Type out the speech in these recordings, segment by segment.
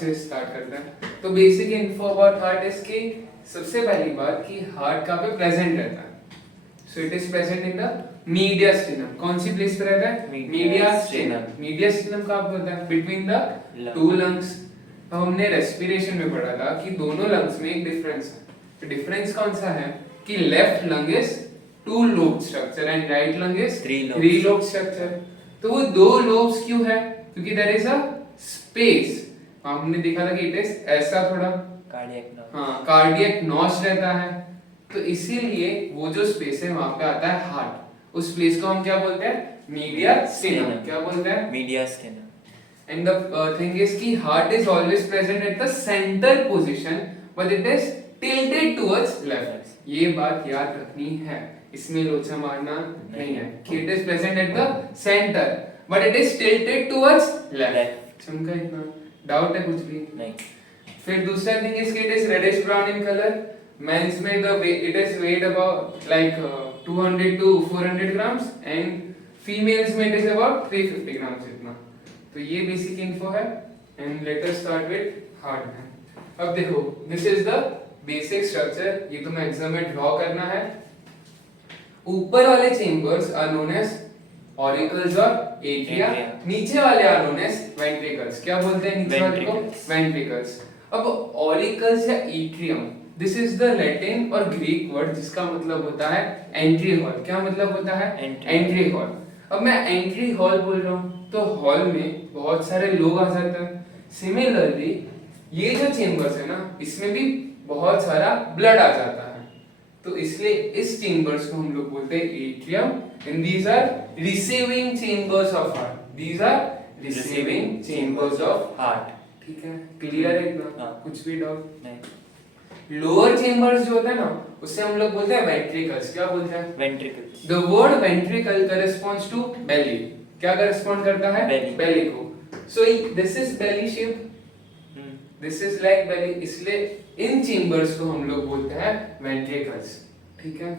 से स्टार्ट करते हैं। तो basic info about heart is कि सबसे पहली बात कि हार्ट कहाँ पे प्रेजेंट रहता है। So it is present in the mediastinum. कौन सी प्लेस पे रहता है? मीडियास्टिनम। मीडियास्टिनम कहाँ पे होता है? Between the to lungs. तो हमने रेस्पिरेशन में पढ़ा था कि दोनों लंग्स में एक डिफरेंस है। तो डिफरेंस कौन सा है कि left lung is two lobe structure and right lung is three lobe structure. तो वो दो लोब्स क्यों है? क्योंकि देयर इज अ स्पेस। हमने देखा था कि इट इज ऐसा थोड़ा कार्डियक नॉच। हाँ, कार्डियक नॉच रहता है। तो इसीलिए वो जो स्पेस है वहां पे आता है हार्ट। उस प्लेस को हम क्या बोलते हैं? मीडियास्टिनम। क्या बोलते हैं? Mediastinum. And the thing is कि heart is always present at the center position, but it is tilted towards left. ये बात याद रखनी है, इसमें लोचा मारना नहीं है कि it is present at the center, but it is tilted towards left. समझा इतना? डाउट है कुछ भी? नहीं। फिर दूसरा थिंग is कि it is reddish brown in color. Men's में the weight it is weighed about like 200 to 400 grams and females में it is about 350 grams इतना। तो ये बेसिक इन्फो है and let us start with heart. अब देखो this is the basic structure. ये तुम्हें एग्जाम में ड्रॉ करना है। ऊपर वाले chambers are known as auricles और एट्रिया, नीचे वाले आर नोन एज वेंट्रिकल्स। क्या बोलते हैं नीचे वाले को? वेंट्रिकल्स। अब ऑरिकल्स या atrium this is the Latin और ग्रीक वर्ड जिसका मतलब होता है एंट्री हॉल। क्या मतलब होता है? Entry hall. अब मैं एंट्री हॉल बोल रहा हूँ तो हॉल में बहुत सारे लोग आ जाते हैं। सिमिलरली ये जो चेंबर्स है ना इसमें भी बहुत सारा ब्लड आ जाता है। तो इसलिए इस चेंबर्स को हम लोग बोलते हैं atrium and these are receiving chambers of heart. These are receiving chambers of heart. ठीक है, क्लियर है इतना? कुछ भी डाउट नहीं? लोअर चेंबर्स जो होता है ना उससे हम लोग बोलते हैं वेंट्रिकल्स। क्या बोलते हैं? Ventricles. The word ventricle corresponds to belly. क्या करेस्पॉन्ड करता है? बेली को। So this is belly shape, this is like belly, इसलिए इन चेंबर्स को हम लोग बोलते हैं वेंट्रिकल्स। ठीक है?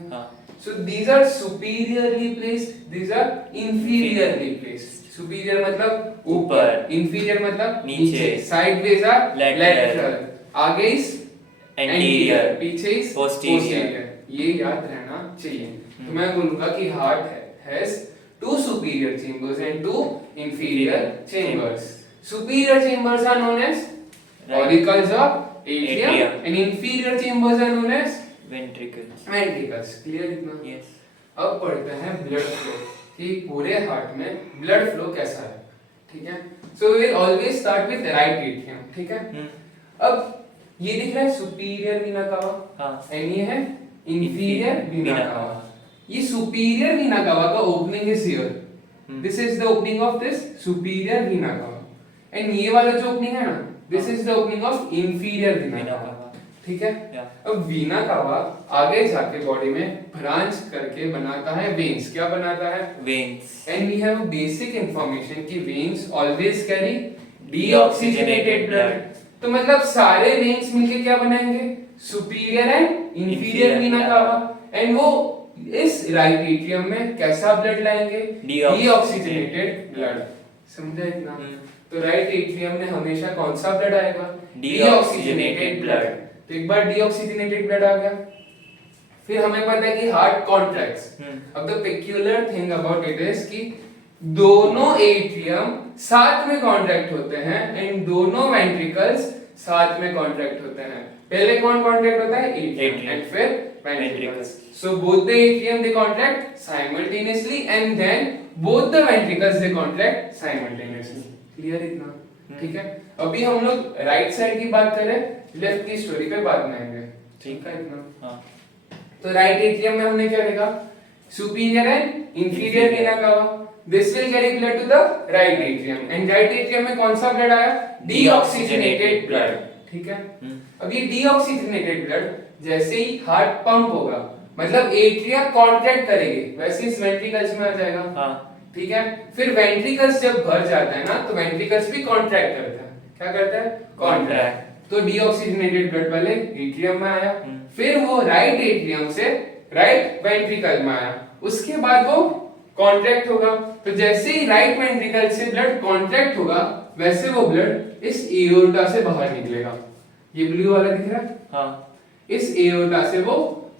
So these are superiorly placed, these are inferiorly placed. Superior मतलब ऊपर, इंफीरियर मतलब नीचे, साइडवेज आर लैटरल, आगे इज एंटीरियर, पीछे इज पोस्टीरियर। ये याद रहना चाहिए। तो मैं बोलूंगा कि heart has two superior chambers and two inferior chambers. Superior chambers are known as auricles or atrium and inferior chambers are known as ventricles. Ventricles. Clear इतना? Yes. अब पढ़ते हैं ब्लड फ्लो कि पूरे हार्ट में ब्लड फ्लो कैसा है। ठीक है? So we will always start with right atrium. ठीक है? अब ये दिख रहा है सुपीरियर वीना कावा एंड ये है इंफीरियर वीना कावा। ये सुपीरियर वीना कावा का opening is here. This is the opening of this superior Veena कावा एंड ये वाला जो ओपनिंग है ना this is the opening of inferior vena कावा। ठीक है? अब वीना कावा आगे जाके बॉडी में ब्रांच करके बनाता है वेन्स। क्या बनाता है? Veins. And we have basic information कि veins always carry deoxygenated blood. तो मतलब सारे वेन्स मिलके क्या बनाएंगे? सुपीरियर एंड इंफीरियर वीना कावा। एंड वो इस राइट एट्रियम में कैसा ब्लड लाएंगे? Deoxygenated blood. समझा इतना? तो राइट एट्रियम में हमेशा कौन सा ब्लड आएगा? Deoxygenated blood. तो एक बार डीऑक्सीजनेटेड ब्लड आ गया, फिर हमें पता है कि हार्ट कॉन्ट्रैक्ट्स। अब the peculiar thing about it is कि दोनों एट्रियम साथ में कॉन्ट्रैक्ट होते हैं एंड दोनों वेंट्रिकल्स साथ में कॉन्ट्रैक्ट होते हैं। पहले कौन कॉन्ट्रैक्ट होता है? एट्रियम एंड फिर ventricles. So both the atrium they contract simultaneously and then both the ventricles they contract simultaneously. Clear इतना? ठीक है? अभी हम लोग राइट साइड की बात करें, लेफ्ट की स्टोरी पे बाद में आएंगे। ठीक है इतना? तो राइट एट्रियम में हमने क्या देखा? सुपीरियर एंड इंफीरियर वीना कावा। This will carry blood to the right atrium and right atrium में कौन सा ब्लड आया? Deoxygenated blood. ठीक है? अब ये डीऑक्सीजनेटेड ब्लड जैसे ही हार्ट पंप होगा मतलब एट्रिया कॉन्ट्रैक्ट करेंगे वैसे इस वेंट्रिकल्स में आ जाएगा। ठीक है? फिर वेंट्रिकल्स जब भर जाता है ना तो वेंट्रिकल्स भी कॉन्ट्रैक्ट करता है। क्या करता है? कॉन्ट्रैक्ट। तो डीऑक्सीजनेटेड ब्लड पहले एट्रियम में आया, फिर वो राइट एट्रियम से राइट वेंट्रिकल में आया, उसके बाद वो कॉन्ट्रैक्ट होगा। तो जैसे ही राइट वेंट्रिकल से ब्लड कॉन्ट्रैक्ट होगा वैसे वो ब्लड इस एओर्टा से बाहर निकलेगा। ये ब्लू वाला दिख रहा है? हाँ। इस एओर्टा से वो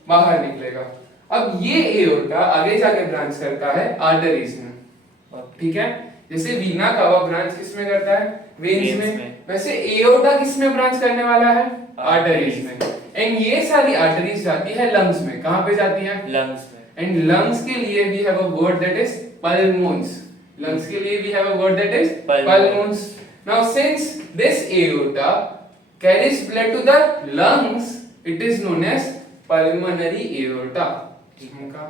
बाहर निकलेगा। अब ये एओर्टा आगे जाके ब्रांच करता है आर्टरीज में, ठीक है? जैसे वीना कावा ब्रांच किस में करता है? वेन्स में। वैसे एओर्टा किस में ब्रांच करने वाला है? आर्टरीज में। एंड ये सारी आर्टरीज जाती है लंग्स में। कहां पे जाती है? लंग्स में। एंड लंग्स के लिए we have a word that is pulmones. Lungs के लिए we have a word that is pulmones. Now since this aorta carries blood to the lungs, it is known as pulmonary aorta। इनका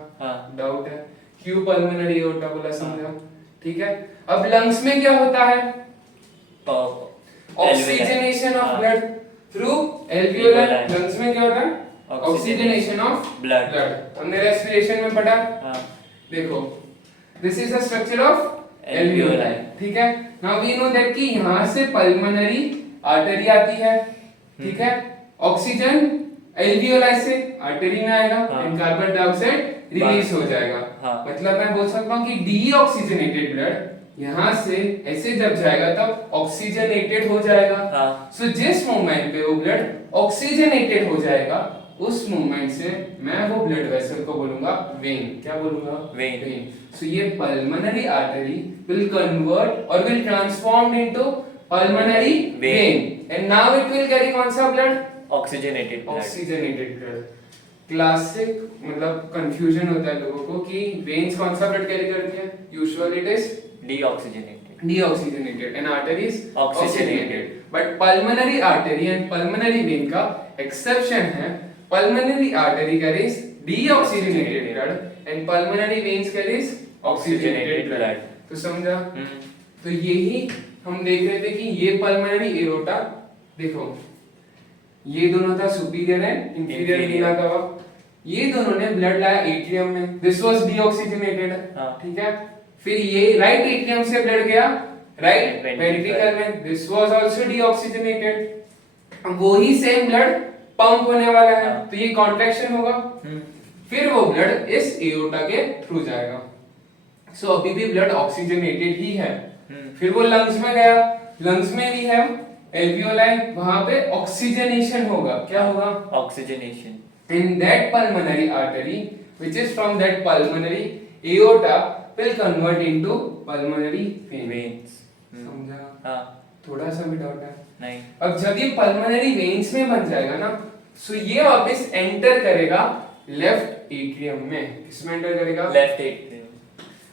doubt है क्यों pulmonary aorta बोला, समझा? ठीक है। अब लंग्स में क्या होता है? Oxygenation of blood through alveoli. Lungs में क्या होता है? Oxygenation of blood. हमने रेस्पिरेशन में पढ़ा। देखो, this is the structure of alveoli, ठीक है? नाउ वी नो दैट कि यहां से पल्मोनरी आर्टरी आती है, ठीक है? ऑक्सीजन एल्वियोलाई से आर्टरी में आएगा एंड कार्बन डाइऑक्साइड रिलीज हो जाएगा। मतलब मैं बोल सकता हूं कि डीऑक्सीजनेटेड ब्लड यहां से ऐसे जब जाएगा तब ऑक्सीजनेटेड हो जाएगा। सो जिस मोमेंट पे वो ब्लड ऑक्सीजनेटेड हो जाएगा उस मोमेंट से मैं वो ब्लड वेसल को बोलूंगा वेन। क्या बोलूंगा? वेन। सो ये पल्मोनरी आर्टरी विल कन्वर्ट और will transform into pulmonary vein and now it will carry कौन सा blood? Oxygenated blood। Oxygenated blood। Classic मतलब कंफ्यूजन होता है लोगों को कि वेन्स कौन सा ब्लड कैरी करती है? Usually it is deoxygenated and arteries oxygenated, but pulmonary artery and pulmonary vein का एक्सेप्शन है। pulmonary artery carries deoxygenated blood and pulmonary veins carries oxygenated blood। तो समझा? तो यही हम देख रहे थे कि ये पल्मोनरी एओर्टा, देखो ये दोनों था सुपीरियर एंड इंफीरियर वीना कावा। ये दोनों ने ब्लड लाया एट्रियम में, दिस वाज डीऑक्सीजनेटेड, ठीक है? फिर ये राइट एट्रियम से ब्लड गया राइट वेंट्रिकल में, दिस वाज आल्सो डीऑक्सीजनेटेड। वही सेम ब्लड पंप होने वाला है तो ये कॉन्ट्रैक्शन होगा, फिर वो ब्लड इस एओर्टा के थ्रू जाएगा। सो अभी भी ब्लड ऑक्सीजनेटेड ही है। फिर वो लंग्स में गया, लंग्स में भी है एल्वियोलाई, वहां पे ऑक्सीजनेशन होगा। क्या होगा? Oxygenation. In that pulmonary artery which is from that pulmonary aorta will convert into pulmonary veins. समझा? हां। थोड़ा सा भी डाउट है? नहीं। अब जब ये पल्मोनरी वेन्स में बन जाएगा ना, सो ये वापस एंटर करेगा लेफ्ट एट्रियम में। किसमें एंटर करेगा? Left atrium.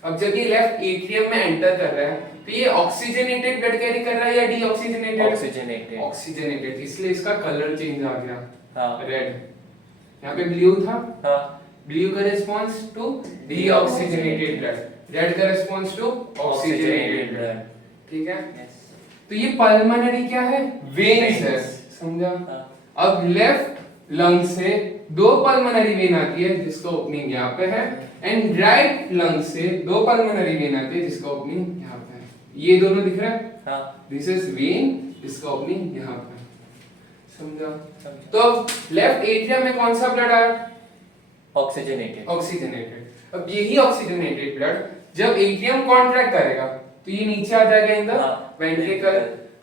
अब जब ये लेफ्ट एट्रियम में एंटर कर रहा है तो ये ऑक्सीजनेटेड ब्लड कैरी कर रहा है या डीऑक्सीजनेटेड? ऑक्सीजनेटेड। ऑक्सीजनेटेड, इसलिए इसका कलर चेंज आ गया। हां, रेड। यहां पे ब्लू था। हां, ब्लू का response to deoxygenated blood, red का रिस्पांस टू ऑक्सीजनेटेड ब्लड, ठीक है? तो ये पल्मोनरी क्या है? वेन्स है। समझा? अब लेफ्ट लंग से दो पल्मोनरी वेन आती है जिसका ओपनिंग यहाँ पे है, एंड राइट लंग से दो पल्मोनरी वेन आती है जिसका ओपनिंग यहाँ पे है। ये दोनों दिख रहा है? हाँ। दिस इज वेन, इसका ओपनिंग यहाँ पे। समझा? तो अब लेफ्ट एट्रियम में कौन सा ब्लड आया? ऑक्सीजनेटेड। ऑक्सीजनेटेड। अब यही ऑक्सीजनेटेड ब्लड जब एट्रियम कॉन्ट्रैक्ट करेगा तो ये नीचे आ जाएगा इन द वेंट्रिकल।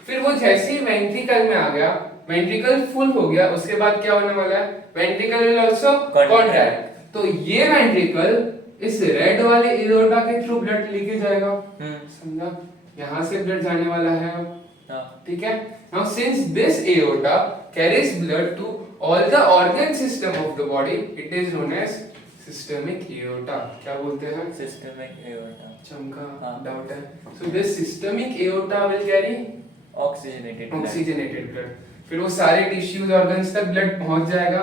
फिर वो जैसे ही वेंट्रिकल में आ गया, वेंट्रिकल फुल हो गया, उसके बाद क्या होने वाला है? Ventricle will also contract. तो ये वेंट्रिकल इस रेड वाले एओर्टा के थ्रू ब्लड लेके जाएगा। समझा? यहां से ब्लड जाने वाला है अब, ठीक है? Now since this aorta carries blood to all the organ system of the body, it is known as systemic aorta. क्या बोलते हैं? Systemic aorta. चमका डाउट है? So this systemic aorta will carry oxygenated blood. फिर वो सारे tissues organs तक blood पहुंच जाएगा,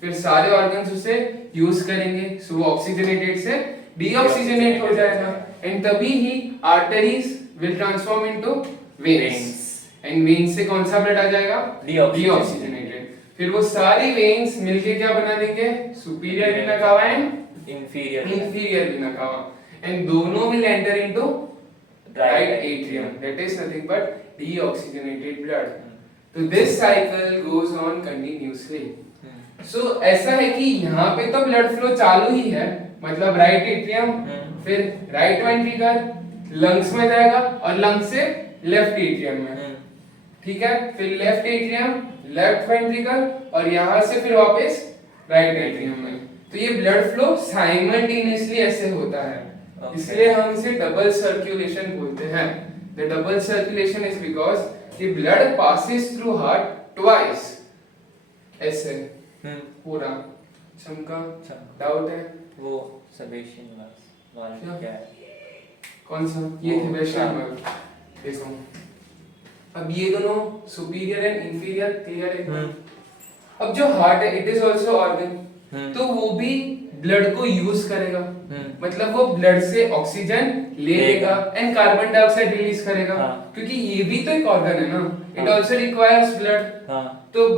फिर सारे ऑर्गन्स उसे यूज करेंगे, सो वो ऑक्सीजनेटेड से डीऑक्सीजनेट हो जाएगा, एंड तभी ही arteries will transform into veins, and veins से कौन सा ब्लड आ जाएगा? डीऑक्सीजनेटेड। फिर वो सारी वेन्स मिलके क्या बना देंगे? Superior vena cava and inferior vena cava, and दोनों will enter into right atrium, that is nothing but deoxygenated blood. तो this cycle goes on continuously. So ऐसा है कि यहाँ पे तो ब्लड फ्लो चालू ही है, मतलब राइट एट्रियम, फिर राइट वेंट्रिकल, लंग्स में जाएगा और लंग्स से लेफ्ट एट्रियम में, ठीक है। फिर लेफ्ट एट्रियम, लेफ्ट वेंट्रिकल और यहां से फिर वापस राइट एट्रियम में। तो ये ब्लड फ्लो साइमल्टेनियसली ऐसे होता है, इसलिए हम इसे डबल सर्कुलेशन बोलते हैं। The double circulation is because the blood passes through heart twice, ऐसे पूरा। चमका डाउट है वो सेबेशियन वाल्व क्या है? कौन सा? ये सेबेशियन वाल्व। देखो अब ये दोनों सुपीरियर एंड इंफीरियर क्लियर है। अब जो हार्ट है इट इज आल्सो ऑर्गन, तो वो भी ब्लड को यूज करेगा, मतलब वो ब्लड से ऑक्सीजन ले लेगा एंड कार्बन डाइऑक्साइड रिलीज करेगा, क्योंकि ये भी तो एक ऑर्गन है ना, इट आल्सो रिक्वायर्स ब्लड। तो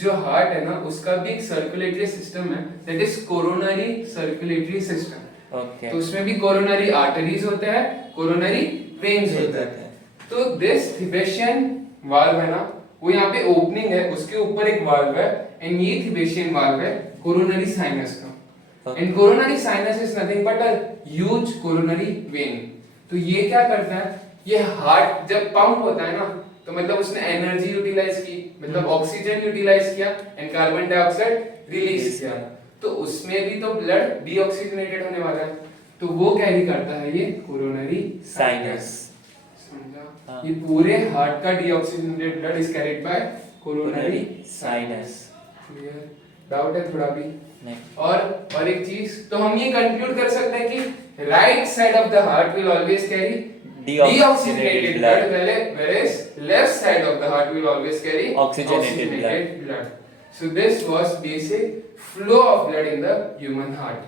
जो हार्ट है ना उसका भी एक सर्कुलेटरी सिस्टम है, that is coronary circulatory system. तो उसमें भी कोरोनरी आर्टरीज होते हैं, कोरोनरी वेन्स होते हैं। तो दिस थिबेशियन वाल्व है ना, वो यहाँ पे ओपनिंग है, उसके ऊपर एक वाल्व है एंड ये थिबेशियन वाल्व है कोरोनरी साइनस का। And coronary sinus is nothing but a huge coronary when. तो ये क्या करता है, ये हार्ट जब पंप होता है ना, तो मतलब उसने एनर्जी यूटिलाइज की, मतलब ऑक्सीजन यूटिलाइज किया एंड कार्बन डाइऑक्साइड रिलीज किया, तो उसमें भी तो ब्लड डीऑक्सीजनेटेड होने वाला है, तो वो कैरी करता है ये कोरोनरी साइनस। समझा? ये पूरे हार्ट का deoxygenated blood is carried by coronary sinus. Clear? Doubt है थोड़ा भी? नहीं। और एक चीज, तो हम ये कंक्लूड कर सकते हैं कि right side of the heart will always carry deoxygenated blood, whereas left side of the heart will always carry oxygenated blood. So this was basic flow of blood in the human heart.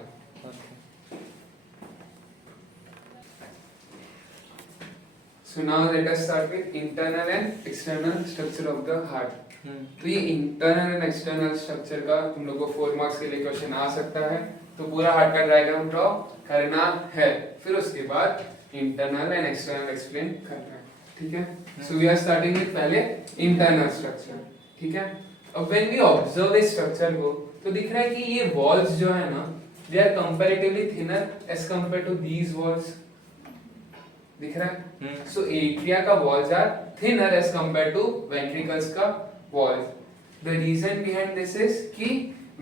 So now let us start with internal and external structure of the heart. तो ये internal and external structure का तुम लोग को 4 marks के लिए question आ सकता है, तो पूरा हार्ट का डायग्राम ड्रॉ करना है, फिर उसके बाद इंटरनल एंड एक्सटर्नल एक्सप्लेन करना है, ठीक है। So we are starting with पहले इंटरनल स्ट्रक्चर, ठीक है। अब when we observe this structure को, तो दिख रहा है कि ये वॉल्स जो है ना, they are comparatively thinner as compare to these walls, दिख रहा है। सो एट्रिया का walls are thinner as compare to ventricles का walls. The reason behind this is कि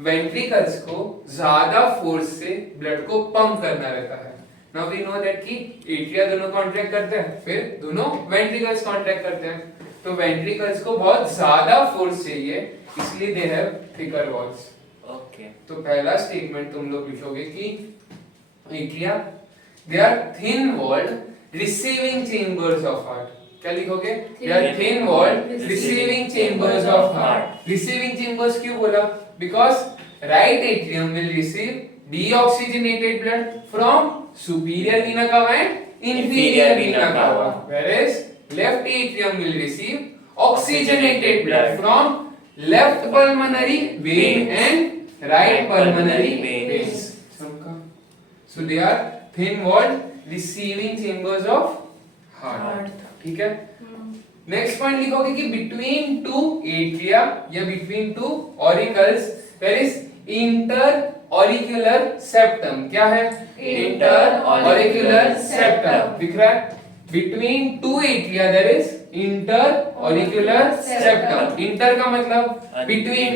वेंट्रिकल्स को ज्यादा फोर्स से ब्लड को पंप करना रहता है। नाउ वी नो दैट कि एट्रिया दोनों कॉन्ट्रैक्ट करते हैं, फिर दोनों वेंट्रिकल्स कॉन्ट्रैक्ट करते हैं, तो वेंट्रिकल्स को बहुत ज्यादा फोर्स चाहिए, इसलिए they have thicker walls. Okay, तो पहला स्टेटमेंट तुम लोग लिखोगे कि atria they are thin walled receiving chambers of heart. क्या लिखोगे? They are thin walled receiving chambers of heart. Receiving chambers क्यों बोला? Because right atrium will receive deoxygenated blood from superior vena cava and inferior vena cava, whereas left atrium will receive oxygenated blood from left pulmonary vein and right pulmonary veins. So they are thin walled receiving chambers of heart. ठीक है। Next point लिखोगे कि between two atria या between two auricles there is inter-auricular septum। क्या है? inter-auricular septum। दिख रहा है? Between two atria there is inter-auricular septum। inter का मतलब between,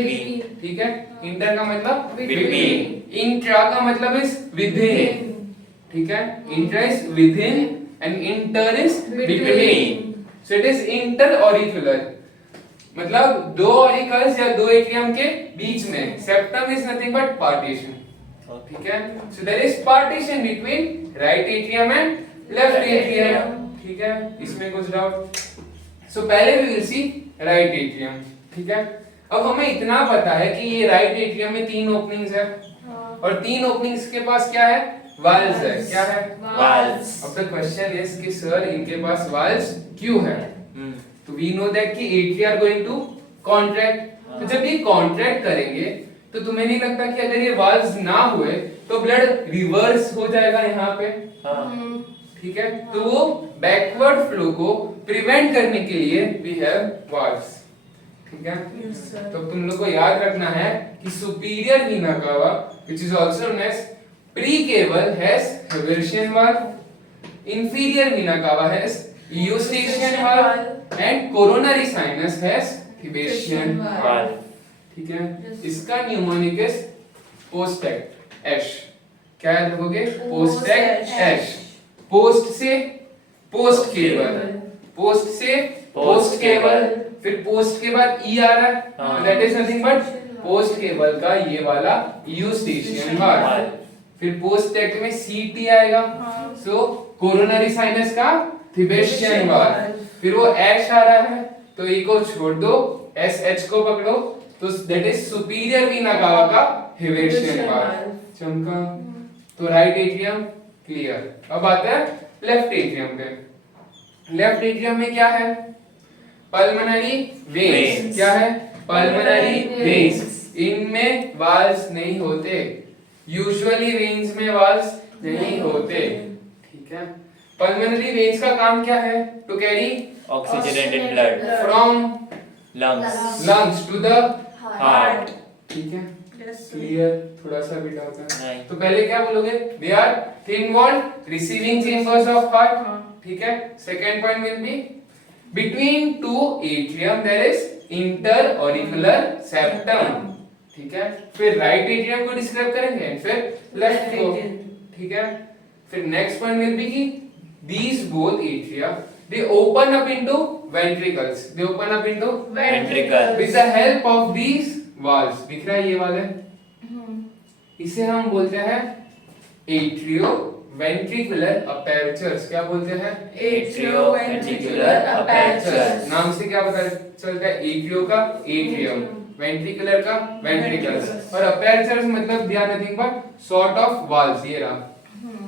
ठीक है। inter का मतलब between, intra का मतलब is within, ठीक है। intra is within and inter is between, so it is inter-auricular, मतलब दो ऑरिकल्स या दो एट्रियम के बीच में। Septum is nothing but partition, ठीक है। So there is partition between right atrium and left atrium, ठीक है। इसमें कुछ डाउट? सो पहले we will see right atrium, ठीक है। अब हमें इतना पता है कि ये राइट एट्रियम में 3 ओपनिंग्स है, और 3 ओपनिंग्स के पास क्या है? वाल्व्स है। क्या है? वाल्व्स। अब द क्वेश्चन इज कि सर इनके पास वाल्व्स क्यों है? तो we know that कि atria are going to contract। तो जब ये contract करेंगे तो तुम्हें नहीं लगता कि अगर ये valves ना हुए तो blood reverse हो जाएगा यहाँ पे? ठीक है। तो वो backward flow को prevent करने के लिए we have valves, ठीक है। तो तुम लोग को याद रखना है कि superior vena cava which is also known as precaval has Haversian valve, inferior vena cava has eustachian valve and coronary sinus has Thebesian valve. ठीक है, इसका न्यूमोनिक इज पोस्टेक्ट एश। क्या याद रखोगे? पोस्टेक्ट एश। पोस्ट से पोस्ट केबल, पोस्ट से पोस्ट केबल, फिर post के बाद ई आ रहा है, that is nothing but post cable का ये वाला यूस्टेशियन वाल्व। फिर पोस्टेक्ट में सीटी आएगा, सो कोरोनरी साइनस का थिबेशियन वाल्व। फिर वो एश आ रहा है, तो ई को छोड़ दो, एस एच को पकड़ो, तो दैट इज सुपीरियर वीना कावा का हिबेशियन वाल्व। चमका? तो राइट एट्रियम क्लियर। अब आता है लेफ्ट एट्रियम पे। लेफ्ट एट्रियम में क्या है? Pulmonary veins. क्या है? Pulmonary veins. इनमें वाल्व्स नहीं होते, यूजुअली वेन्स में वाल्व्स नहीं होते। ठीक है, पल्मोनरी वेन्स का काम क्या है? To carry oxygenated blood from lungs to the heart. ठीक है, क्लियर? थोड़ा सा भी डाउट है नहीं। तो पहले क्या बोलोगे? They are thin walled receiving chambers of heart. ठीक है, second point will be between two atrium there is interauricular septum। ठीक है, फिर राइट एट्रियम को डिस्क्राइब करेंगे, फिर लेफ्ट को। ठीक है, फिर नेक्स्ट पॉइंट विल बी कि these both atria they open up into ventricles, they open up into Ventricles with the help of these valves। दिख रहा है ये वाले? इसे हम बोलते हैं एट्रियो वेंट्रिकुलर अपर्चर्स। क्या बोलते हैं? Atrioventricular apertures. नाम से क्या पता चलता है? एट्रियो का एट्रियम, वेंट्रिकुलर का वेंट्रिकल्स, और अपर्चर्स मतलब they are nothing but sort of valves. ये रहा,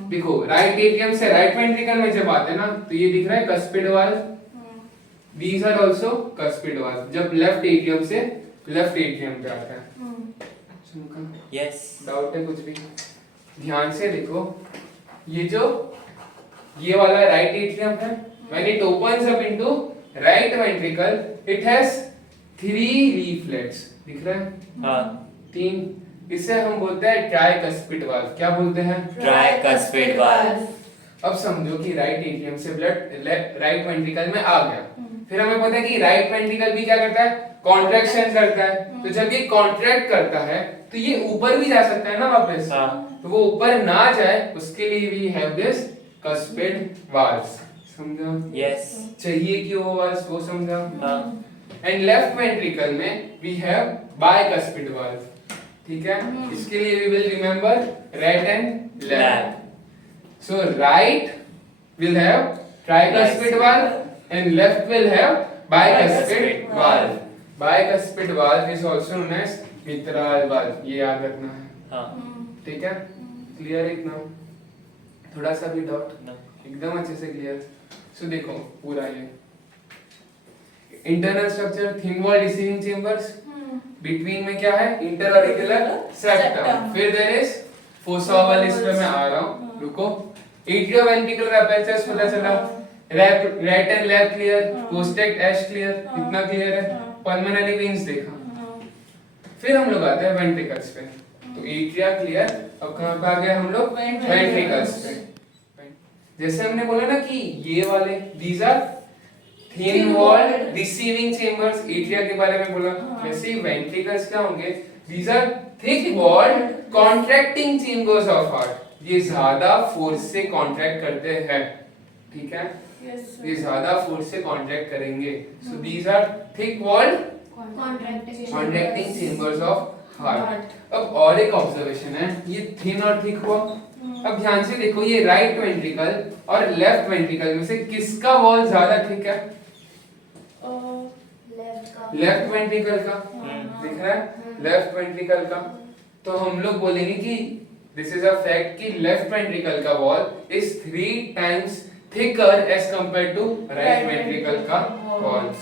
देखो राइट एट्रियम से राइट वेंट्रिकल में जब आते हैं ना, तो ये दिख रहा है cuspid valve, these are also cuspid valve. जब लेफ्ट एट्रियम से लेफ्ट एट्रियम पे आता है। यस, डाउट है कुछ भी? ध्यान से देखो, ये वाला राइट एट्रियम है, when it opens up into right ventricle it has 3 leaflets। दिख रहा है? हाँ, 3। इसे हम बोलते हैं ट्राइकस्पिड वाल्व। क्या बोलते हैं? Tricuspid valve. अब समझो कि राइट एट्रियम से ब्लड राइट वेंट्रिकल में आ गया, फिर हमें पता है कि राइट वेंट्रिकल भी क्या करता है? कॉन्ट्रैक्शन करता है। तो जब ये कॉन्ट्रैक्ट करता है तो ये ऊपर भी जा सकता है ना वापस। तो वो ऊपर ना जाए उसके लिए we have this cuspid valves. समझा? यस। चाहिए कि वो वाल्व्स, वो समझा? हाँ। एंड लेफ्ट वेंट्रिकल में वी हैव बाइकस्पिड वाल्व। ठीक है, इसके लिए we will remember right and left. So right will have tricuspid valve and left will have bicuspid valve. Bicuspid valve is also known as mitral valve. ये याद रखना है। हाँ। ठीक है, क्लियर एकदम? थोड़ा सा भी डाउट? एकदम अच्छे से क्लियर। सो देखो पूरा ये internal structure, thin wall receiving chambers, between में क्या है? इंटरऑरिकुलर सेप्टम, फिर देयर इज फोसा ओवल। इस पे मैं आ रहा हूं, रुको। एट्रियोवेंट्रिकुलर अपर्चर्स पता चला, राइट एंड लेफ्ट क्लियर, पोस्टेक्ट एश क्लियर, इतना क्लियर है। पल्मोनरी वेन्स देखा, फिर हम लोग आते हैं वेंट्रिकल्स पे। तो एट्रिया क्लियर, अब कहां पे आ गए हम लोग? वेंट्रिकल्स पे। जैसे हमने बोला ना कि ये वाले these are thin walled receiving chambers, atria के बारे में बोला, वैसे ही वेंट्रिकल्स क्या होंगे? These are thick walled contracting chambers of heart. ये ज्यादा फोर्स से कॉन्ट्रैक्ट करते हैं। ठीक है, ये ज्यादा फोर्स से कॉन्ट्रैक्ट करेंगे। So these are thick walled contracting chambers of heart. अब और एक ऑब्जर्वेशन है, ये थिन और थिक हुआ। अब ध्यान से देखो, ये राइट वेंट्रिकल और लेफ्ट वेंट्रिकल में से किसका वॉल ज्यादा थिक है? लेफ्ट वेंट्रिकल का। दिख रहा है? लेफ्ट वेंट्रिकल का। तो हम लोग बोलेंगे कि दिस इज अ फैक्ट कि लेफ्ट वेंट्रिकल का wall is 3 times thicker as compare to right ventricle का वॉल।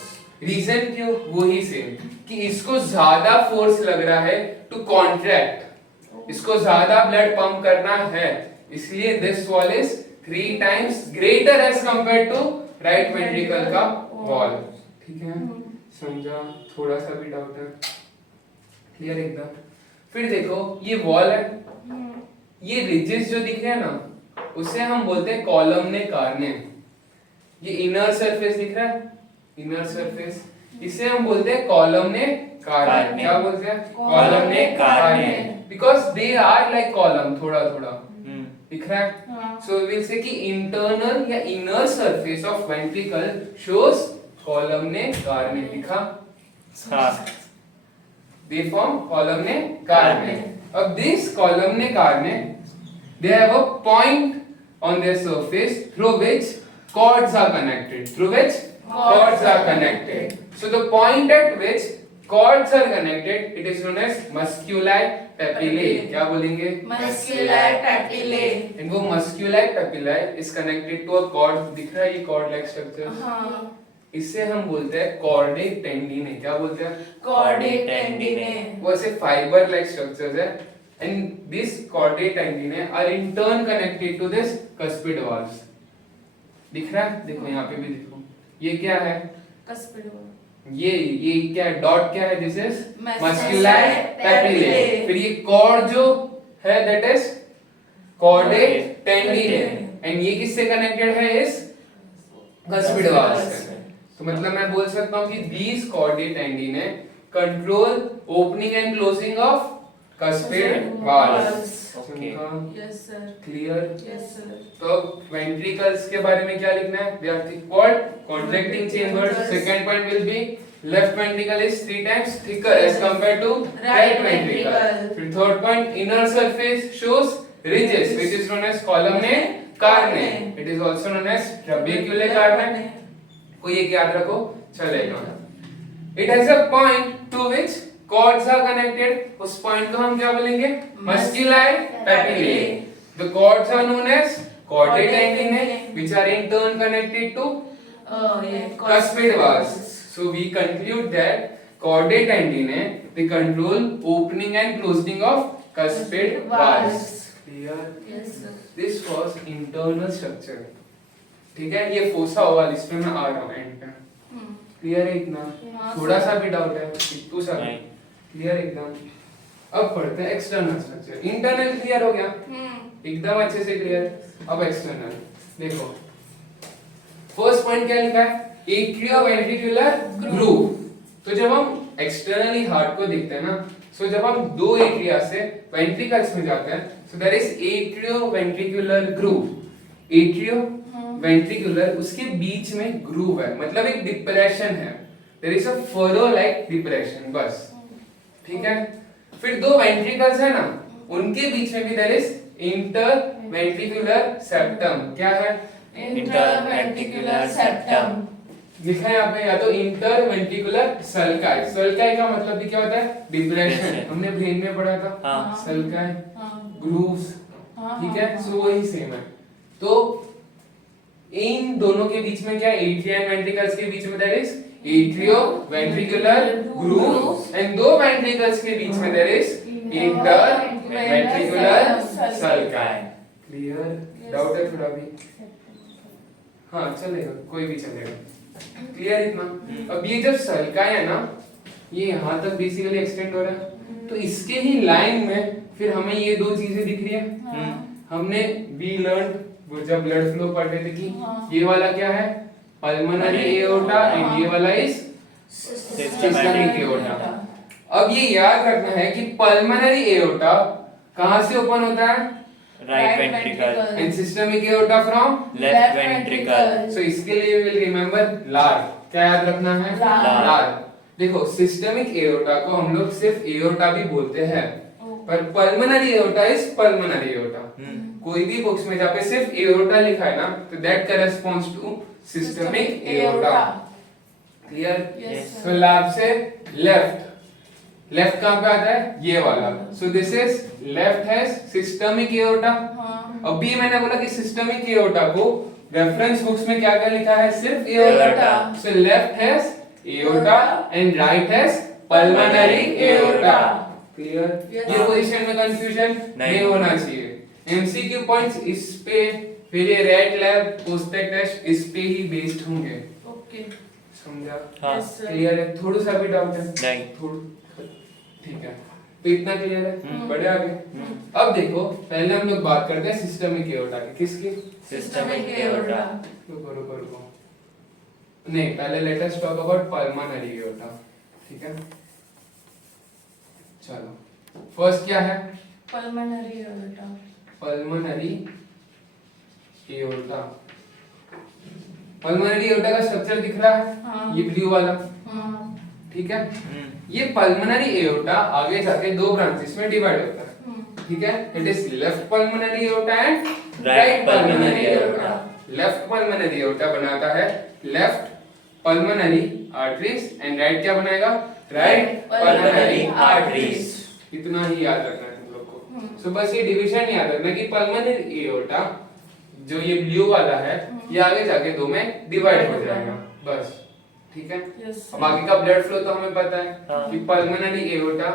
रीजन क्यों? वो ही सेम कि इसको ज्यादा फोर्स लग रहा है टू कॉन्ट्रैक्ट, इसको ज्यादा ब्लड पंप करना है, इसलिए this wall is 3 times greater as compare to right ventricle का वॉल। ठीक है, समझा? थोड़ा सा भी डाउट है? क्लियर एकदम? फिर देखो ये वॉल है, ये रिजेस जो दिख रहे हैं ना, उसे हम बोलते हैं कॉलमने कार्ने। ये इनर सरफेस दिख रहा है, इनर सरफेस, इसे हम बोलते हैं कॉलमने कार्ने। क्या बोलते हैं? Columnae carneae, because they are like column, थोड़ा थोड़ा दिख रहा है। सो वी विल से कि इंटरनल या inner surface of ventricle shows columnae carneae. दिखा? They form columnae carne. Of this columnae carne, they have a point on their surface through which cords are connected. Through which cords are connected. So the point at which cords are connected, it is known as musculi papillae. क्या बोलेंगे? Musculi papillae. And वो musculi papillae is connected to a cord. दिख रहा है ये cord like structure? हाँ. इसे हम बोलते हैं कॉर्डे टेंडिने। क्या बोलते हैं? Chordae tendinae. वो ऐसे फाइबर लाइक स्ट्रक्चर्स है, and this chordae tendineae are in turn connected to this cuspid valves. दिख रहा है? देखो यहाँ पे भी देखो, ये क्या है? Cuspid valve. ये क्या है? डॉट क्या है? This is Musculi muscular papillae. papillae. फिर ये कॉर्ड जो है that is chordae tendineae, and ये किससे कनेक्टेड है? इस कस्पिड वाल्व्स से। तो मतलब मैं बोल सकता हूँ कि these chordae tendinae control opening and closing of cuspid valves. Okay. Yes sir. Clear? Yes sir. तो ventricles के बारे में क्या लिखना है? They are called contracting chambers. Second point will be left ventricle is 3 times thicker as compared to right ventricle. फिर third point, inner surface shows ridges which is known as columnae carne. It is also known as trabeculae carne. को ये याद रखो चलेगा। It has a point to which cords are connected. उस point को हम क्या बोलेंगे? Musculi papillae. The cords are known as chordae tendinae, which are in turn connected to cuspid valves. So we conclude that chordae tendinae they control opening and closing of cuspid valves. Clear? Yes sir. This was internal structure. ठीक है, ये fossa Oval, इस पे मैं आ रहा हूँ and पे। Clear है इतना? थोड़ा सा भी डाउट है? इतू सा क्लियर एकदम? अब पढ़ते हैं एक्सटर्नल स्ट्रक्चर। इंटरनल क्लियर हो गया एकदम अच्छे से क्लियर। अब एक्सटर्नल देखो, फर्स्ट पॉइंट क्या लिखा है? Atrioventricular groove. तो जब हम एक्सटर्नली हार्ट को देखते हैं ना, सो जब हम दो एट्रिया से वेंट्रिकल्स में जाते हैं, so there is atrioventricular groove. Atrio ventricular, उसके बीच में ग्रूव है, मतलब एक डिप्रेशन है। There is a furrow like depression, बस। ठीक है? फिर दो वेंट्रिकल्स है ना, उनके बीच में भी there is inter ventricular septum. क्या है? Interventricular septum. लिखा है यहाँ पे, या तो इंटर वेंट्रिकुलर सल्काई। सल्काई का मतलब भी क्या होता है? डिप्रेशन। हमने ब्रेन में पढ़ा था। हाँ। सल्काई, हाँ. ग्रूव्स। हाँ, ठीक है? हाँ, सो वही सेम है। तो इन दोनों के बीच में क्या? एट्रिया एंड वेंट्रिकल्स के बीच में there is atrioventricular groove, and दो वेंट्रिकल्स के बीच में there is interventricular sulci. Clear? Doubt है थोड़ा भी? हाँ चलेगा, कोई भी चलेगा। क्लियर इतना? अब ये जब सल्काई है ना, ये यहाँ तक बेसिकली एक्सटेंड हो रहा है, तो इसके ही लाइन में फिर हमें ये दो चीजें दिख रही है। हमने वी लर्न वो जब ब्लड फ्लो पढ़ रहे थे कि ये वाला क्या है? पल्मोनरी एओर्टा, एंड ये वाला इज सिस्टमिक एओर्टा। अब ये याद रखना है कि पल्मोनरी एओर्टा कहाँ से ओपन होता है? Right ventricle and systemic aorta from left ventricle. So इसके लिए विल रिमेंबर लार। क्या याद रखना है? लार। देखो, सिस्टमिक एओर्टा को हम लोग सिर्फ एओर्टा भी बोलते हैं, पर pulmonary aorta is pulmonary aorta. कोई भी बुक्स में जहाँ पे सिर्फ एओर्टा लिखा है ना, तो that corresponds to systemic aorta. Clear? तो लैब से लेफ्ट, लेफ्ट कहाँ पे आता है? ये वाला। So this is left has systemic aorta. अभी मैंने बोला कि सिस्टमिक एओर्टा को रेफरेंस बुक्स में क्या क्या लिखा है? सिर्फ aorta. So left has aorta and right has pulmonary aorta. Clear? ये पोजीशन में कंफ्यूजन नहीं होना चाहिए। एमसीक्यू पॉइंट्स इस पे, फिर ये रेड लैब पोस्टेड टेस्ट इस पे ही बेस्ड होंगे। ओके, समझा? हाँ। क्लियर है? थोड़ा सा भी डाउट है? नहीं। थोड़ा, ठीक है। तो इतना क्लियर है? बढ़े आगे? अब देखो, पहले हम लोग बात करते हैं सिस्टमिक एओर्टा की। किसकी? Systemic aorta. रुको रुको रुको, नहीं, पहले let us talk about pulmonary aorta, ठीक है। चलो फर्स्ट क्या है? Pulmonary aorta. Pulmonary aorta. Pulmonary aorta का स्ट्रक्चर दिख रहा है? हाँ। ये ब्लू वाला, हाँ। ठीक है। ये पल्मोनरी एओर्टा आगे जाके दो ब्रांचेस में डिवाइड होता है, ठीक है। It is left pulmonary aorta and right pulmonary aorta. Left pulmonary aorta बनाता है left pulmonary arteries and right क्या बनाएगा? Right pulmonary arteries. इतना ही याद रखना है तुम लोग को। सो बस ये डिवीजन याद रखना कि पल्मोनरी एओर्टा जो ये ब्लू वाला है ये आगे जाके दो में डिवाइड हो जाएगा, बस, ठीक है। अब आगे का ब्लड फ्लो तो हमें पता है कि पल्मोनरी एओर्टा,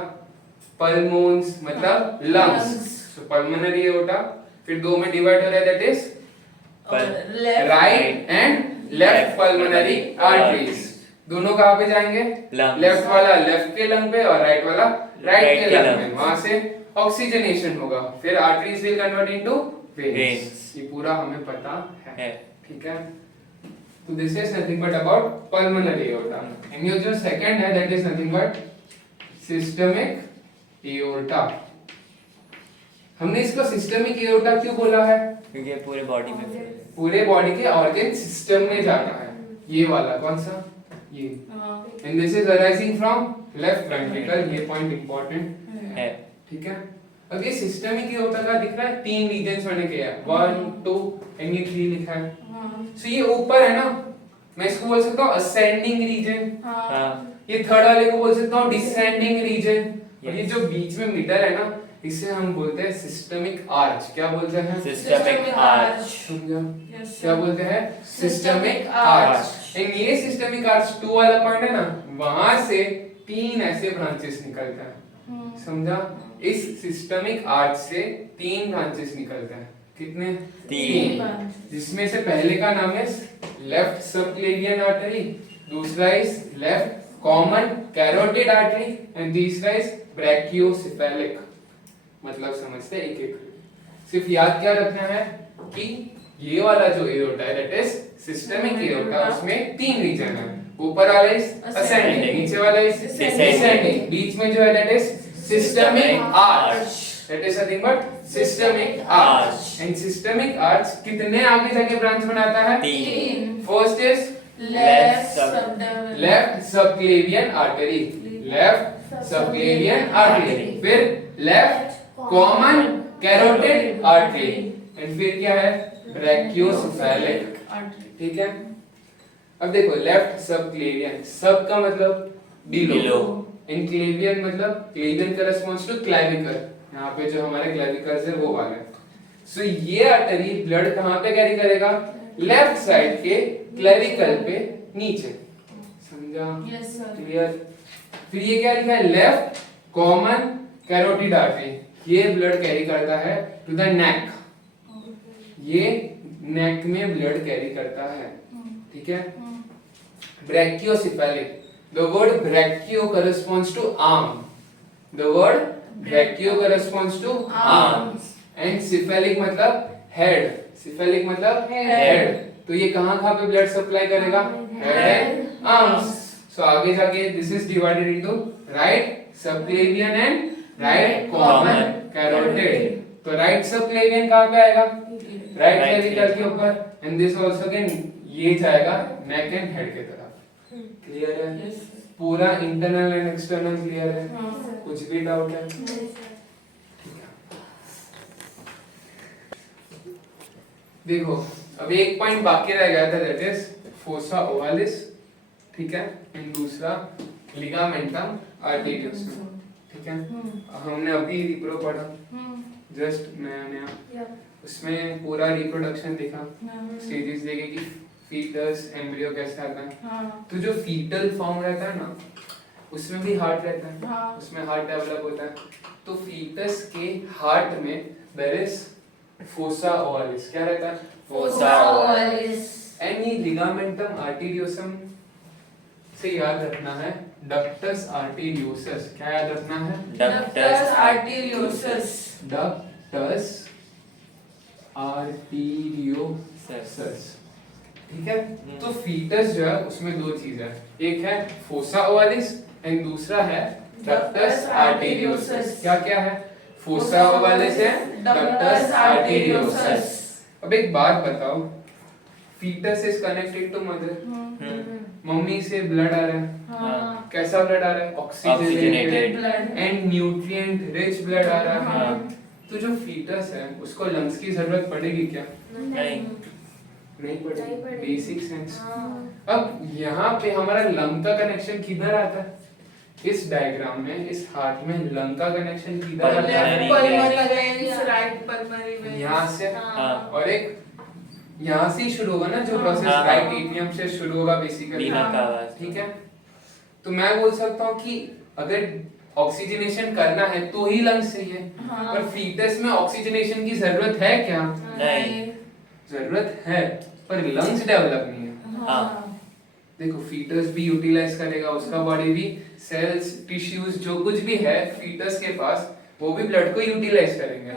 पल्मोन्स मतलब लंग्स, सो पल्मोनरी एओर्टा फिर दो में डिवाइड हो रहा है, that is right and left pulmonary arteries. दोनों कहां पे जाएंगे? लेफ्ट वाला लेफ्ट के लंग पे और राइट वाला राइट के लंग में। वहां से ऑक्सीजनेशन होगा, फिर arteries will convert into veins. ये पूरा हमें पता है, ठीक है। तो this is nothing but about pulmonary aorta. And ये जो सेकंड है that is nothing but systemic aorta. हमने इसको सिस्टमिक एओर्टा क्यों बोला है? क्योंकि पूरे बॉडी में पूरे बॉडी के ऑर्गन सिस्टम में जाता है। ये वाला कौन सा? ये। And this is arising from left ventricle. ये पॉइंट इंपॉर्टेंट है, ठीक है। अब ये सिस्टमिक एओर्टा का दिख रहा है, तीन रीजन्स मैंने किया है, 1 2 एंड ये 3 लिखा है। सो ये ऊपर है ना, मैं इसको बोल सकता हूँ असेंडिंग रीजन। ये थर्ड वाले को बोल सकता हूँ डिसेंडिंग रीजन। और ये जो बीच में मिडल है ना, इसे हम बोलते हैं सिस्टमिक आर्च। क्या बोलते हैं? Systemic arch. समझा? क्या बोलते हैं? Systemic arch. एंड ये सिस्टमिक आर्च 2 वाला पॉइंट है ना, वहां से तीन ऐसे ब्रांचेस निकलता है, समझा? इस सिस्टमिक आर्च से तीन ब्रांचेस निकलते हैं। कितने? तीन। जिसमें से पहले का नाम है लेफ्ट सबक्लेवियन आर्टरी, दूसरा is left common carotid artery and तीसरा इज ब्रैकियोसेफेलिक। मतलब समझते हैं एक एक। सिर्फ याद क्या रखना है कि ये वाला जो एओर्टा है दैट इज सिस्टमिक एओर्टा, उसमें तीन रीजन है। ऊपर वाला इज असेंडिंग, नीचे वाला इज डिसेंडिंग, बीच में जो है that is systemic arch. That is nothing but systemic arch. And systemic arch कितने आगे जाके ब्रांच बनाता है? तीन। First is left subclavian artery, left subclavian artery, फिर left common carotid artery, and फिर क्या है? brachiocephalic, ठीक है। अब देखो लेफ्ट सबक्लेवियन, सब का मतलब बिलो, इन क्लेवियन मतलब क्लेवियन करेस्पॉन्ड्स टू क्लेविकल, यहाँ पे जो हमारे क्लेविकल्स है वो वाले। सो ये आर्टरी ब्लड कहाँ पे कैरी करेगा? लेफ्ट साइड के क्लेविकल पे नीचे, समझा? Yes sir. क्लियर? फिर ये क्या लिखा है? लेफ्ट कॉमन कैरोटिड आर्टरी, ये ब्लड कैरी करता है टू द नेक, ये नेक में ब्लड कैरी करता है, ठीक है। Brachiocephalic, the word brachio corresponds to arm, the word brachio corresponds to arms, and cephalic मतलब head, cephalic मतलब head। तो ये कहाँ पे ब्लड सप्लाई करेगा? head and arms। so आगे जाके this is divided into right subclavian and right common carotid। तो right subclavian कहाँ पे आएगा? right clavicle के ऊपर, and this also again ये जाएगा neck and head के तरफ। क्लियर है? पूरा इंटरनल एंड एक्सटर्नल क्लियर है? कुछ भी डाउट है? देखो अब एक पॉइंट बाकी रह गया था दैट इज फोसा ओवालिस, ठीक है, एंड दूसरा लिगामेंटम आर्टेरियोसम, ठीक है। हमने अभी रिप्रो पढ़ा जस्ट नया, उसमें पूरा रिप्रोडक्शन देखा, स्टेजेस देखे कि फीटस एम्ब्रियो कैसे आता है। तो जो फीटल फॉर्म रहता है ना, उसमें भी हार्ट रहता है, उसमें हार्ट डेवलप होता है। तो फीटस के हार्ट में देयर इज फोसा ओवालिस, क्या रहता है? Fossa ovalis. एंड ये लिगामेंटम आर्टेरियोसम से याद रखना है डक्टस आर्टेरियोसस। क्या याद रखना है? Ductus arteriosus. डक्टस आर्टेरियोसस, ठीक है। तो फीटस जो है उसमें दो चीज है, एक है फोसा ओवालिस एंड दूसरा है डक्टस आर्टेरियोसस। क्या क्या है? फोसा ओवालिस है, डक्टस आर्टेरियोसस। अब एक बात बताओ, fetus is connected to mother, mummy से ब्लड आ रहा है, हाँ कैसा ब्लड आ रहा है? Oxygenated Oxygenated. Blood and nutrient rich blood आ रहा है। हाँ। तो जो फीटस है उसको लंग्स की जरूरत पड़ेगी क्या? नहीं। नहीं पड़ेगी, पड़ेगी। Basic sense. हाँ। अब यहाँ पे हमारा लंग का कनेक्शन किधर आता है? इस डायग्राम में, इस हार्ट में लंग का कनेक्शन किधर आता है? Pulmonary. पल्मोनरी यहाँ से, हाँ। और एक यहाँ से ही शुरू होगा ना जो हाँ। प्रोसेस, हाँ। राइट एट्रियम से शुरू होगा बेसिकली। बीना का आवाज। ठीक है। तो मैं बोल सकता हूँ कि अगर ऑक्सीजनेशन करना है तो ही लंग्स चाहिए, हाँ। पर फीटस में ऑक्सीजनेशन की जरूरत है क्या? नहीं। जरूरत है, पर लंग्स डेवलप नहीं है। हाँ देखो फीटस भी यूटिलाइज करेगा, उसका बॉडी भी, सेल्स टिश्यूज जो कुछ भी है फीटस के पास वो भी ब्लड को यूटिलाइज करेंगे।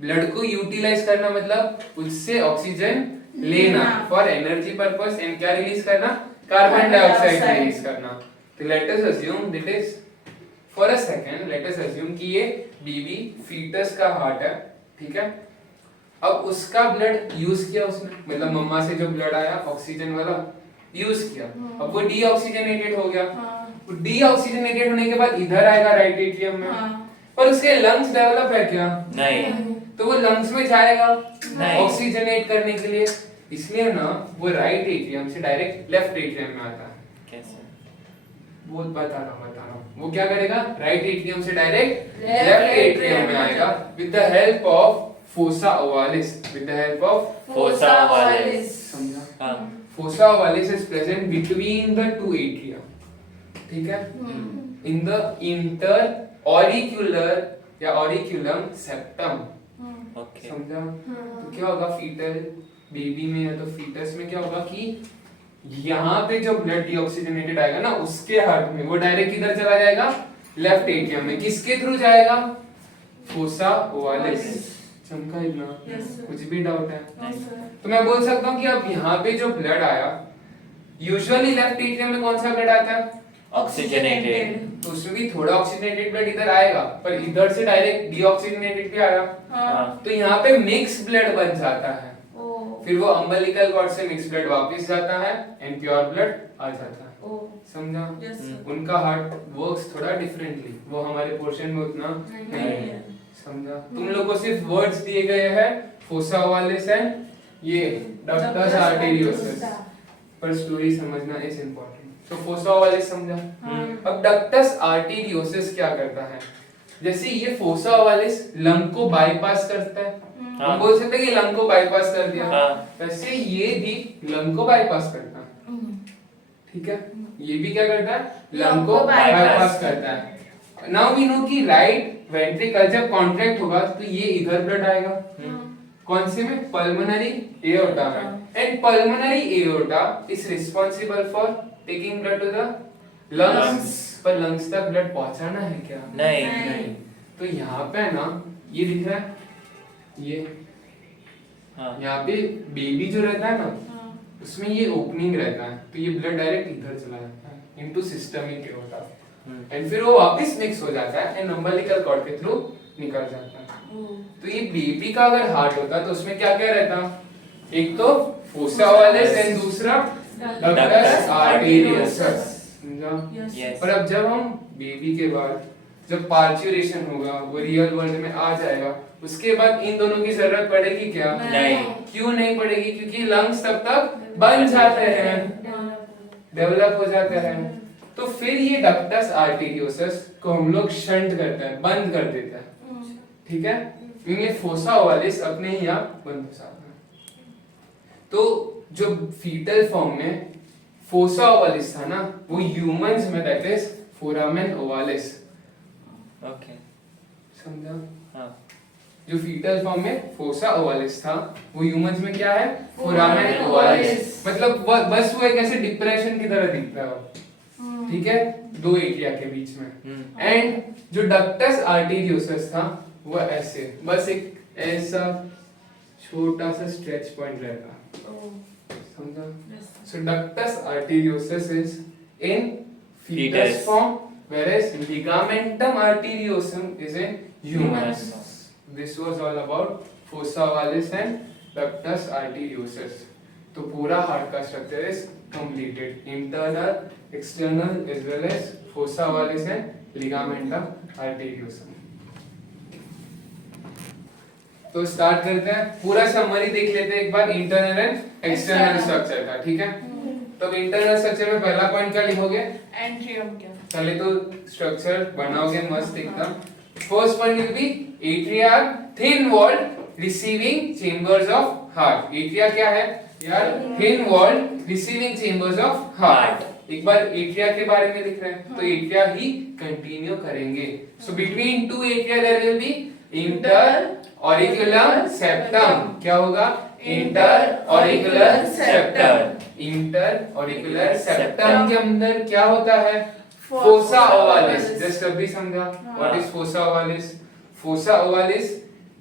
ब्लड को यूटिलाइज करना मतलब उससे ऑक्सीजन लेना फॉर एनर्जी पर्पस, एंड क्या रिलीज करना? कार्बन डाइऑक्साइड रिलीज करना। तो let us assume that is, for a second let us assume कि ये बीबी फीटस का हार्ट है, ठीक है। अब उसका ब्लड यूज किया उसने, मतलब मम्मा से जो ब्लड आया ऑक्सीजन वाला यूज किया, अब वो डीऑक्सीजनेटेड हो गया। वो डीऑक्सीजनेटेड होने के बाद इधर आएगा राइट एट्रियम में, पर उसके लंग्स डेवलप है क्या? नहीं। तो वो लंग्स में जाएगा नहीं। ऑक्सीजनेट करने के लिए, इसलिए ना वो राइट एट्रियम से डायरेक्ट लेफ्ट एट्रियम में आता है। कैसे? वो बता रहा हूँ। वो क्या करेगा? राइट एट्रियम से direct Left left atrium atrium में में आएगा with the help of fossa ovalis, with the help of, fossa ovalis. समझा? हाँ। Fossa ovalis is present between the two atria, ठीक है, इन द इंटर ऑरिक्यूलर या ऑरिक्यूलम सेप्टम। ओके। समझा? तो क्या होगा फीटल बेबी में या तो फीटस में क्या होगा कि यहाँ पे जो ब्लड डीऑक्सीजनेटेड आएगा ना उसके हार्ट में, वो डायरेक्ट किधर चला जाएगा? लेफ्ट एट्रियम में। किसके थ्रू जाएगा? फोसा ओवालिस। चमका इतना? कुछ भी डाउट है? तो मैं बोल सकता हूँ कि अब यहाँ पे जो ब्लड आया, यूजुअली लेफ्ट एट्रियम में कौन सा ब्लड आता है? ऑक्सीजनेटेड। तो उसमें भी थोड़ा ऑक्सीजनेटेड ब्लड इधर आएगा, पर इधर से डायरेक्ट डीऑक्सीजनेटेड भी आया, हाँ। तो यहाँ पे मिक्स ब्लड बन जाता है। फिर वो अम्बिलिकल कॉर्ड से मिक्स ब्लड वापस जाता है एंड प्योर ब्लड आ जाता है। समझा? उनका हार्ट वर्क्स थोड़ा डिफरेंटली, वो हमारे पोर्शन में उतना नहीं है। समझा? तुम लोग को सिर्फ वर्ड्स दिए गए हैं फोसा ओवालिस एंड ये डक्टस आर्टेरियोसस, पर स्टोरी समझना इज इंपॉर्टेंट। तो फोसा ओवालिस समझा? अब डक्टस आर्टेरियोसस क्या करता है? जैसे ये फोसा ओवालिस लंग को बाईपास करता है, हम बोल सकते हैं कि लंग को बाईपास कर दिया, वैसे ये भी लंग को बाईपास करता है, ठीक है। ये भी क्या करता है? लंग को बाईपास करता है। नाउ वी नो कि राइट वेंट्रिकल जब कॉन्ट्रैक्ट होगा तो ये इधर ब्लड आएगा, कौन से में? पल्मोनरी एओर्टा में, and pulmonary aorta is responsible for taking blood to the lungs. पर लंग्स तक ब्लड पहुंचाना है क्या? नहीं। तो यहाँ पे ना ये दिख रहा है, ये हाँ। यहाँ पे बेबी जो रहता है ना उसमें ये ओपनिंग रहता है, तो ये ब्लड डायरेक्ट इधर चला जाता है इनटू सिस्टमिक एओर्टा, एंड फिर वो वापस मिक्स हो जाता है एंड अम्बिलिकल कॉर्ड के थ्रू निकल जाता है। तो ये बेबी का अगर हार्ट होता तो उसमें क्या क्या रहता? एक तो फोसा ओवालिस एंड दूसरा डक्टस आर्टेरियोसस। समझा? Yes. पर अब जब हम बेबी के बाद जब पार्चुरेशन होगा, वो रियल वर्ल्ड में आ जाएगा, उसके बाद इन दोनों की जरूरत पड़ेगी क्या? नहीं। क्यों नहीं पड़ेगी? क्योंकि लंग्स तब तक बन जाते हैं, डेवलप हो जाते हैं। तो फिर ये डक्टस आर्टेरियोसस को हम लोग शंट करते हैं, बंद कर देते हैं, ठीक है। ये फोसा ओवालिस अपने ही आप बंद हो जाता है। तो जो फीटल फॉर्म में फोसा ओवालिस था ना, वो ह्यूमंस में दैट इज फोरामेन ओवालिस। ओके। समझा? हाँ। जो फीटल फॉर्म में फोसा ओवालिस था वो ह्यूमंस में क्या है? फोरामेन ओवालिस। मतलब बस वो एक ऐसे डिप्रेशन की तरह दिखता है, ठीक है, दो एरिया के बीच में। एंड जो डक्टस आर्टेरियोसस था वो ऐसे, बस एक ऐसा छोटा सा स्ट्रेच पॉइंट रहेगा। समझा? Yes. So ductus arteriosus is in fetus Fetus. form, whereas ligamentum arteriosum is in humans. Humans. This was all about fossa ovalis and ductus arteriosus. तो पूरा हार्ट का structure is completed, internal, external as well as fossa ovalis and ligamentum arteriosum. तो start करते हैं, पूरा summary देख लेते हैं एक बार इंटरनल एंड एक्सटर्नल स्ट्रक्चर का, ठीक है? तो इंटरनल स्ट्रक्चर में पहला पॉइंट क्या लिखोगे? एंट्रियम क्या? पहले तो स्ट्रक्चर बनाओगे मस्त एकदम। First point will be atria thin walled receiving chambers of heart. Atria क्या है यार? Thin walled receiving chambers of heart. एक बार एट्रिया के बारे में लिख रहे हैं तो एट्रिया ही कंटिन्यू करेंगे। So between two atria there will be inter auricular septum. क्या होगा? Inter auricular septum. Inter auricular septum के अंदर क्या होता है? फोसा ओवालिस। जस्ट अभी समझा what is fossa ovalis? Fossa ovalis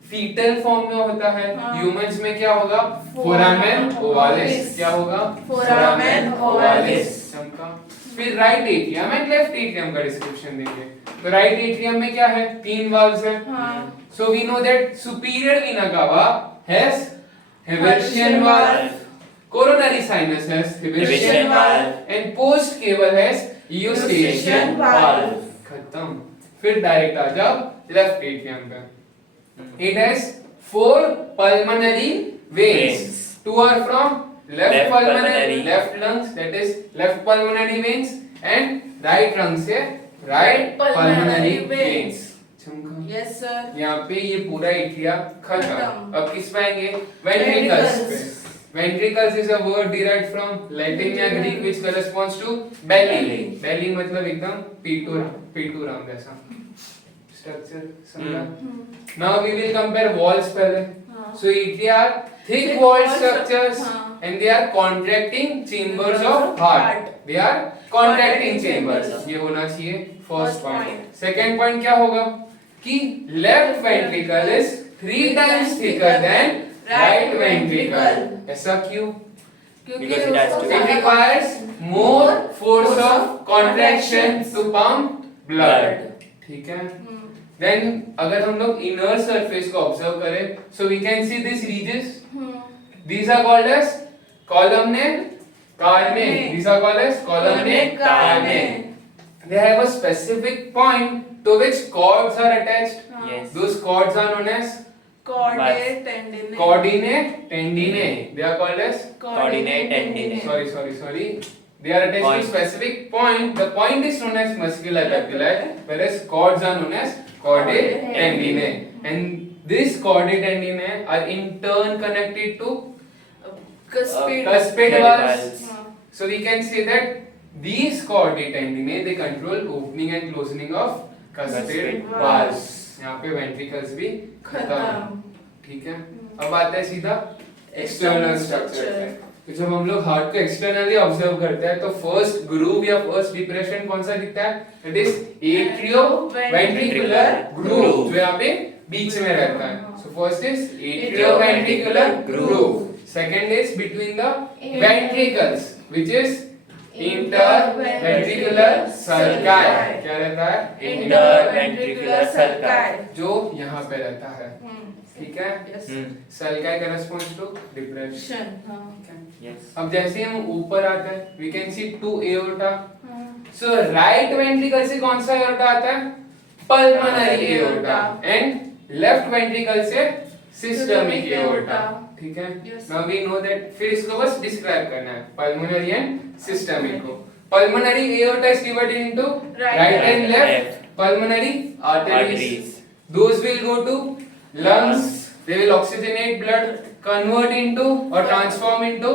foetal form में होता है। ह्यूमंस में क्या होगा? Foramen ovalis. क्या होगा? Foramen ovalis. चमका। फिर right atrium and left atrium का डिस्क्रिप्शन देंगे। तो राइट एट्रियम में क्या है? 3 वाल्व्स है। So we know that superior vena cava has Hevesian valve, coronary sinus has Hevesian valve, and post cable has Eustachian valve. खत्म। फिर डायरेक्ट आ जाओ लेफ्ट एट्रियम पे। It has 4 pulmonary veins. 2 are from left pulmonary, left lungs, that is left pulmonary veins, and right lung से right pulmonary veins. Yes sir. यहाँ पे ये पूरा atria खत्म। खत्म। अब किस पे आएंगे? वेंट्रिकल्स पे। Ventricles is a word derived from Latin या Greek which corresponds to belly. Belly मतलब एकदम पेटूराम जैसा स्ट्रक्चर, समझा? Now we will compare walls पहले। So atria are thick walled structures and they are contracting chambers of heart. They are contracting chambers. ये होना चाहिए फर्स्ट पॉइंट। सेकंड पॉइंट क्या होगा? कि left ventricle is 3 times thicker than right ventricle. ऐसा क्यों? Because it has to It requires more force of contraction to pump blood. ठीक है? Then अगर हम लोग inner surface को observe करें, so we can see these regions. These are called as columnar carne. These are called as columnar carne. They have a specific point to which cords are attached. Yes. Those cords are known as Caudate tendinae. caudinae tendinae. They are called as Caudinae tendinae. sorry. They are attached Point. to specific point. The point is known as muscular papillae, whereas cords are known as caudate tendinae. And these caudate tendinae are in turn connected to cuspid valves. So we can say that these caudate tendinae they control opening and closing of cuspid valves. यहाँ पे ventricles भी खत्म। ठीक है? अब आता है सीधा एक्सटर्नल स्ट्रक्चर पे। तो जब हम लोग हार्ट को एक्सटर्नली ऑब्जर्व करते हैं तो फर्स्ट ग्रूव या फर्स्ट डिप्रेशन कौन सा दिखता है? इट इज एट्रियोवेंट्रिकुलर ग्रूव, जो यहाँ पे बीच में रहता है। So first is atrioventricular groove, second is between the ventricles which is interventricular sulci. क्या रहता है? Interventricular sulci. जो यहाँ पे रहता है। ठीक है? सर्काई करेस्पॉन्ड्स टू डिप्रेशन। Yes. अब जैसे हम ऊपर आते हैं we can see 2 aorta. So right ventricle से कौन सा aorta आता है? Pulmonary aorta. And left ventricle से systemic aorta. ठीक है? Now we know that फिर इसको बस describe करना है pulmonary and systemic को। Pulmonary aorta is divided into right and left. Pulmonary arteries. Those will go to lungs. They will oxygenate blood, convert into or transform into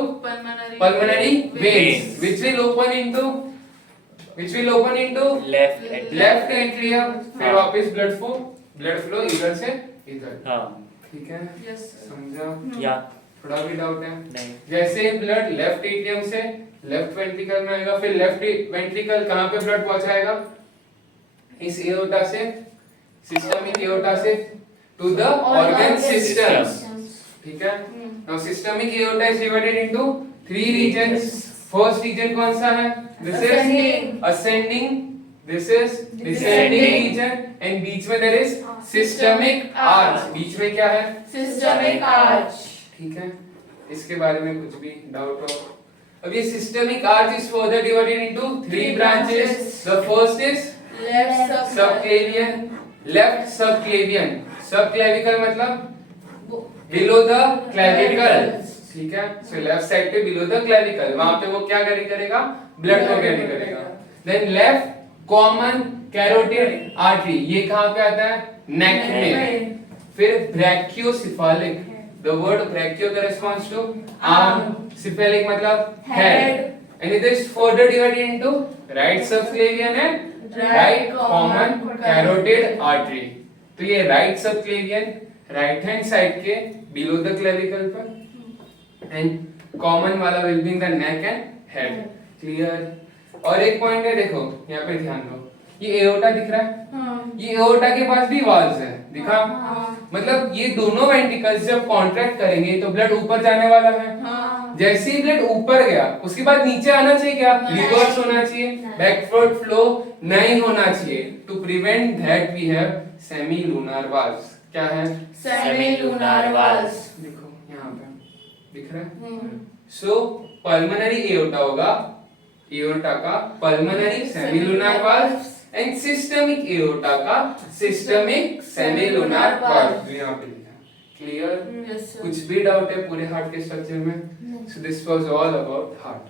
pulmonary veins, which will open into left atrium. फिर वापस blood flow इधर से इधर। हाँ. ठीक है? समझा? या. थोड़ा भी डाउट है? नहीं. जैसे ब्लड लेफ्ट एट्रियम से लेफ्ट वेंट्रिकल में आएगा, फिर लेफ्ट वेंट्रिकल कहाँ पे ब्लड पहुंचाएगा? इस एओर्टा से, सिस्टमिक एओर्टा से to the organ systems. ठीक है? Now systemic aorta is divided into 3 regions. First region कौन सा है? This is Ascending. ascending, this is descending region, and बीच में there is systemic arch. बीच में क्या है? Systemic arch. ठीक है, इसके बारे में कुछ भी डाउट हो? अब ये systemic arch is further divided into 3 branches. The first is Left subclavian. Left subclavian. Subclavicle मतलब below the clavicle. ठीक है, सो लेफ्ट साइड पे बिलो द क्लेविकल, वहां पे वो क्या करेगा? ब्लड को कैरी करेगा. Then left common carotid artery, ये कहां पे आता है? नेक में. फिर brachiocephalic, the word brachio corresponds to arm, cephalic मतलब head, and it is further divided into right subclavian and right common carotid artery. तो ये right subclavian right hand side के बिलो द क्लेविकल पर, and common वाला will be in the neck and head. Clear? और एक point है, देखो यहाँ पे ध्यान दो, ये एओर्टा दिख रहा है, ये एओर्टा के पास भी वाल्व्स है, दिखा? मतलब ये दोनों वेंट्रिकल्स जब कॉन्ट्रैक्ट करेंगे तो ब्लड ऊपर जाने वाला है. जैसे ही ब्लड ऊपर गया उसके बाद नीचे आना चाहिए, क्या रिवर्स होना चाहिए, बैकवर्ड फ्लो नहीं होना चाहिए. To prevent that we have semilunar valves. क्या है? Semilunar valves. देखो यहाँ पे दिख रहा है. सो पल्मोनरी एओर्टा होगा, एओर्टा का pulmonary semilunar valve, and systemic aorta का सिस्टमिक सेमीलुनार वाल्व. यहाँ पे लिखा. क्लियर? Yes, sir. कुछ भी डाउट है पूरे हार्ट के स्ट्रक्चर में? So this was all about heart.